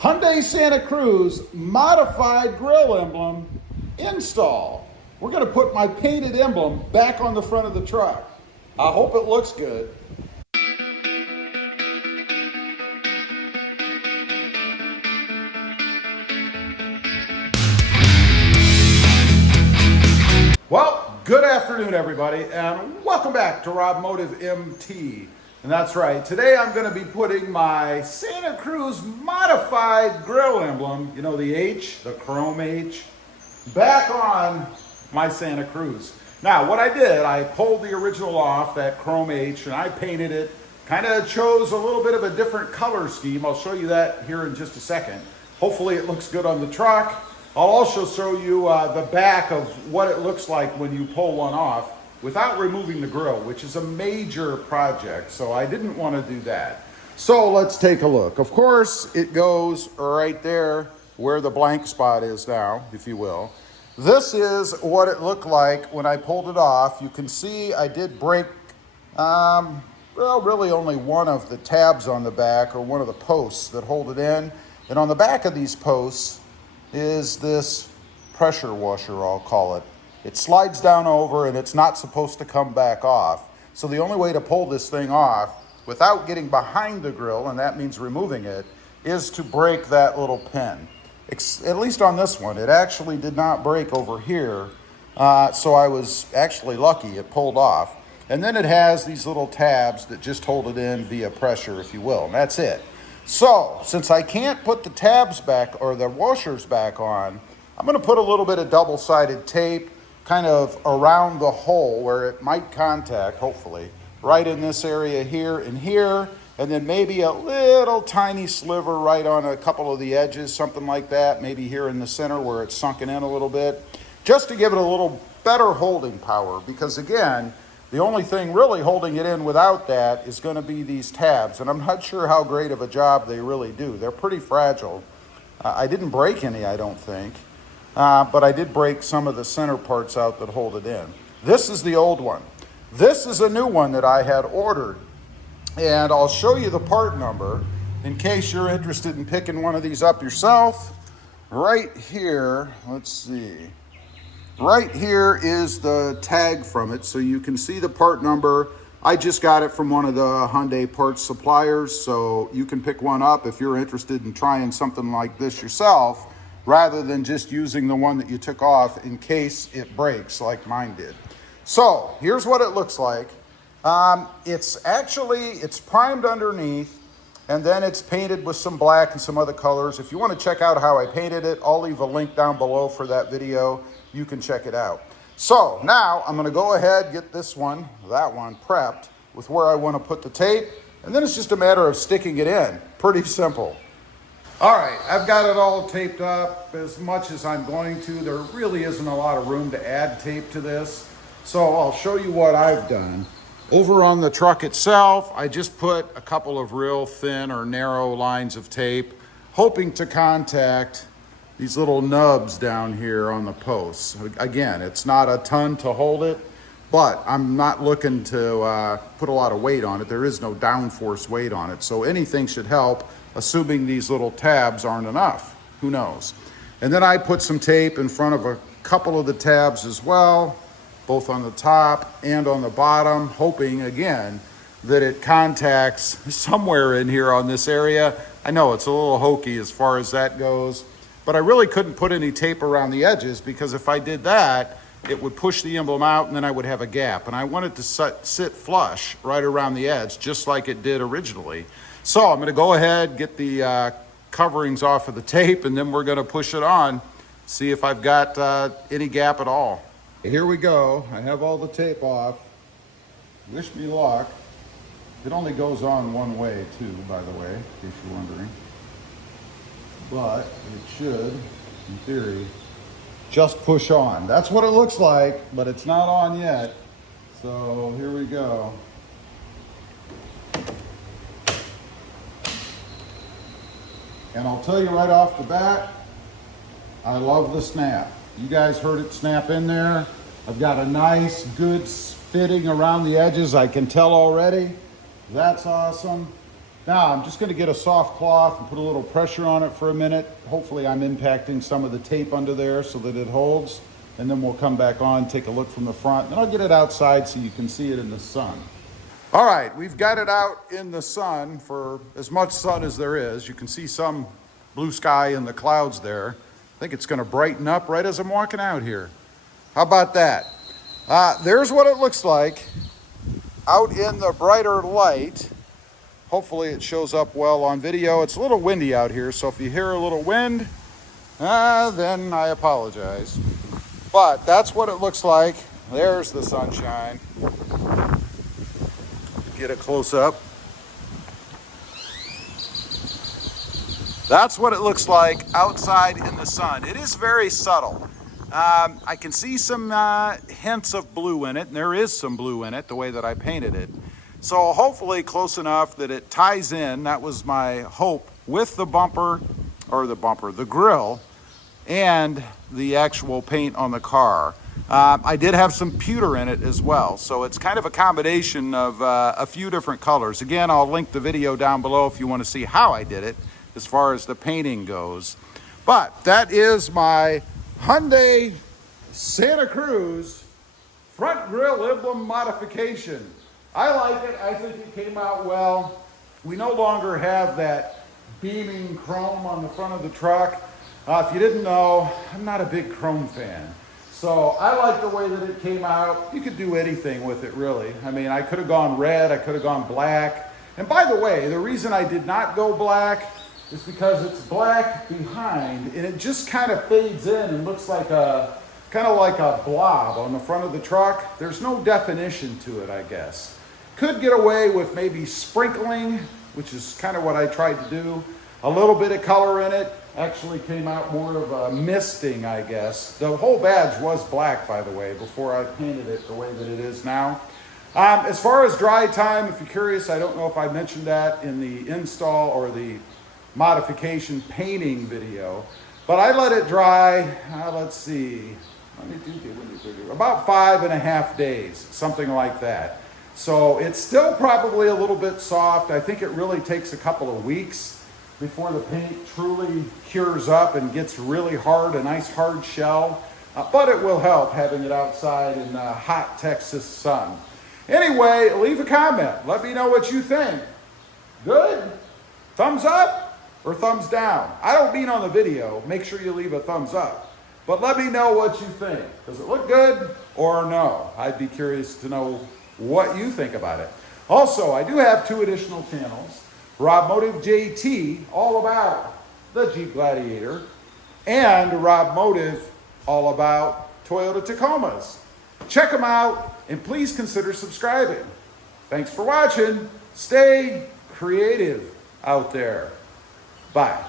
Hyundai Santa Cruz modified grille emblem install. We're going to put my painted emblem back on the front of the truck. I hope it looks good. Well, good afternoon everybody, and welcome back to Rob Motive MT. And that's right, today I'm going to be putting my Santa Cruz modified grille emblem, you know, the H, the chrome H, back on my Santa Cruz. Now what I did, I pulled the original off, that chrome H, and I painted it, kind of chose a little bit of a different color scheme. I'll show you that here in just a second. Hopefully it looks good on the truck. I'll also show you the back of what it looks like when you pull one off without removing the grill, which is a major project, so I didn't want to do that. So let's take a look. Of course, it goes right there where the blank spot is now, if you will. This is what it looked like when I pulled it off. You can see I did break, well, really only one of the tabs on the back, or one of the posts that hold it in. And on the back of these posts is this pressure washer, I'll call it. It slides down over and it's not supposed to come back off. So the only way to pull this thing off without getting behind the grill, and that means removing it, is to break that little pin. At least on this one, it actually did not break over here. So I was actually lucky, it pulled off. And then it has these little tabs that just hold it in via pressure, if you will, and that's it. So since I can't put the tabs back or the washers back on, I'm gonna put a little bit of double-sided tape kind of around the hole where it might contact, hopefully, right in this area here and here, and then maybe a little tiny sliver right on a couple of the edges, something like that, maybe here in the center where it's sunken in a little bit, just to give it a little better holding power, because again, the only thing really holding it in without that is going to be these tabs, and I'm not sure how great of a job they really do. They're pretty fragile. I didn't break any, I don't think. But I did break some of the center parts out that hold it in. This is the old one. This is a new one that I had ordered. And I'll show you the part number in case you're interested in picking one of these up yourself. Right here, let's see. Right here is the tag from it, so you can see the part number. I just got it from one of the Hyundai parts suppliers, so you can pick one up if you're interested in trying something like this yourself, rather than just using the one that you took off in case it breaks like mine did. So here's what it looks like. It's primed underneath, and then it's painted with some black and some other colors. If you want to check out how I painted it, I'll leave a link down below for that video. You can check it out. So now I'm going to go ahead, get that one prepped with where I want to put the tape, and then it's just a matter of sticking it in. Pretty simple. All right, I've got it all taped up as much as I'm going to. There really isn't a lot of room to add tape to this, so I'll show you what I've done. Over on the truck itself, I just put a couple of real thin or narrow lines of tape, hoping to contact these little nubs down here on the posts. Again, it's not a ton to hold it, but I'm not looking to put a lot of weight on it. There is no downforce weight on it, so anything should help, assuming these little tabs aren't enough. Who knows? And then I put some tape in front of a couple of the tabs as well, both on the top and on the bottom, hoping again that it contacts somewhere in here on this area. I know it's a little hokey as far as that goes, but I really couldn't put any tape around the edges, because if I did that, it would push the emblem out and then I would have a gap. And I want it to sit flush right around the edge, just like it did originally. So I'm going to go ahead, get the coverings off of the tape, and then we're going to push it on, see if I've got any gap at all. Here we go. I have all the tape off. Wish me luck. It only goes on one way too, by the way, in case you're wondering. But it should, in theory, just push on. That's what it looks like, but it's not on yet. So here we go. And I'll tell you right off the bat, I love the snap. You guys heard it snap in there. I've got a nice, good fitting around the edges. I can tell already. That's awesome. Now I'm just going to get a soft cloth and put a little pressure on it for a minute. Hopefully I'm impacting some of the tape under there so that it holds. And then we'll come back on, take a look from the front, and I'll get it outside so you can see it in the sun. All right, we've got it out in the sun for as much sun as there is. You can see some blue sky in the clouds there. I think it's going to brighten up right as I'm walking out here. How about that? There's what it looks like out in the brighter light. Hopefully it shows up well on video. It's a little windy out here, so if you hear a little wind, then I apologize. But that's what it looks like. There's the sunshine. Get it close up. That's what it looks like outside in the sun. It is very subtle. I can see some hints of blue in it, and there is some blue in it, the way that I painted it. So hopefully close enough that it ties in. That was my hope with the the grill, and the actual paint on the car. I did have some pewter in it as well, so it's kind of a combination of a few different colors. Again, I'll link the video down below if you want to see how I did it as far as the painting goes. But that is my Hyundai Santa Cruz front grille emblem modification. I like it. I think it came out well. We no longer have that beaming chrome on the front of the truck. If you didn't know, I'm not a big chrome fan. So I like the way that it came out. You could do anything with it, really. I mean, I could have gone red, I could have gone black. And by the way, the reason I did not go black is because it's black behind, and it just kind of fades in and looks like kind of like a blob on the front of the truck. There's no definition to it, I guess. Could get away with maybe sprinkling, which is kind of what I tried to do. A little bit of color in it. Actually came out more of a misting, I guess. The whole badge was black, by the way, before I painted it the way that it is now. As far as dry time, if you're curious, I don't know if I mentioned that in the install or the modification painting video, but I let it dry, let's see, about 5.5 days, something like that. So it's still probably a little bit soft. I think it really takes a couple of weeks before the paint truly cures up and gets really hard, a nice hard shell. But it will help having it outside in the hot Texas sun. Anyway, leave a comment. Let me know what you think. Good? Thumbs up or thumbs down? I don't mean on the video. Make sure you leave a thumbs up. But let me know what you think. Does it look good or no? I'd be curious to know what you think about it. Also, I do have 2 additional channels. Rob Motive JT, all about the Jeep Gladiator, and Rob Motive, all about Toyota Tacomas. Check them out, and please consider subscribing. Thanks for watching. Stay creative out there. Bye.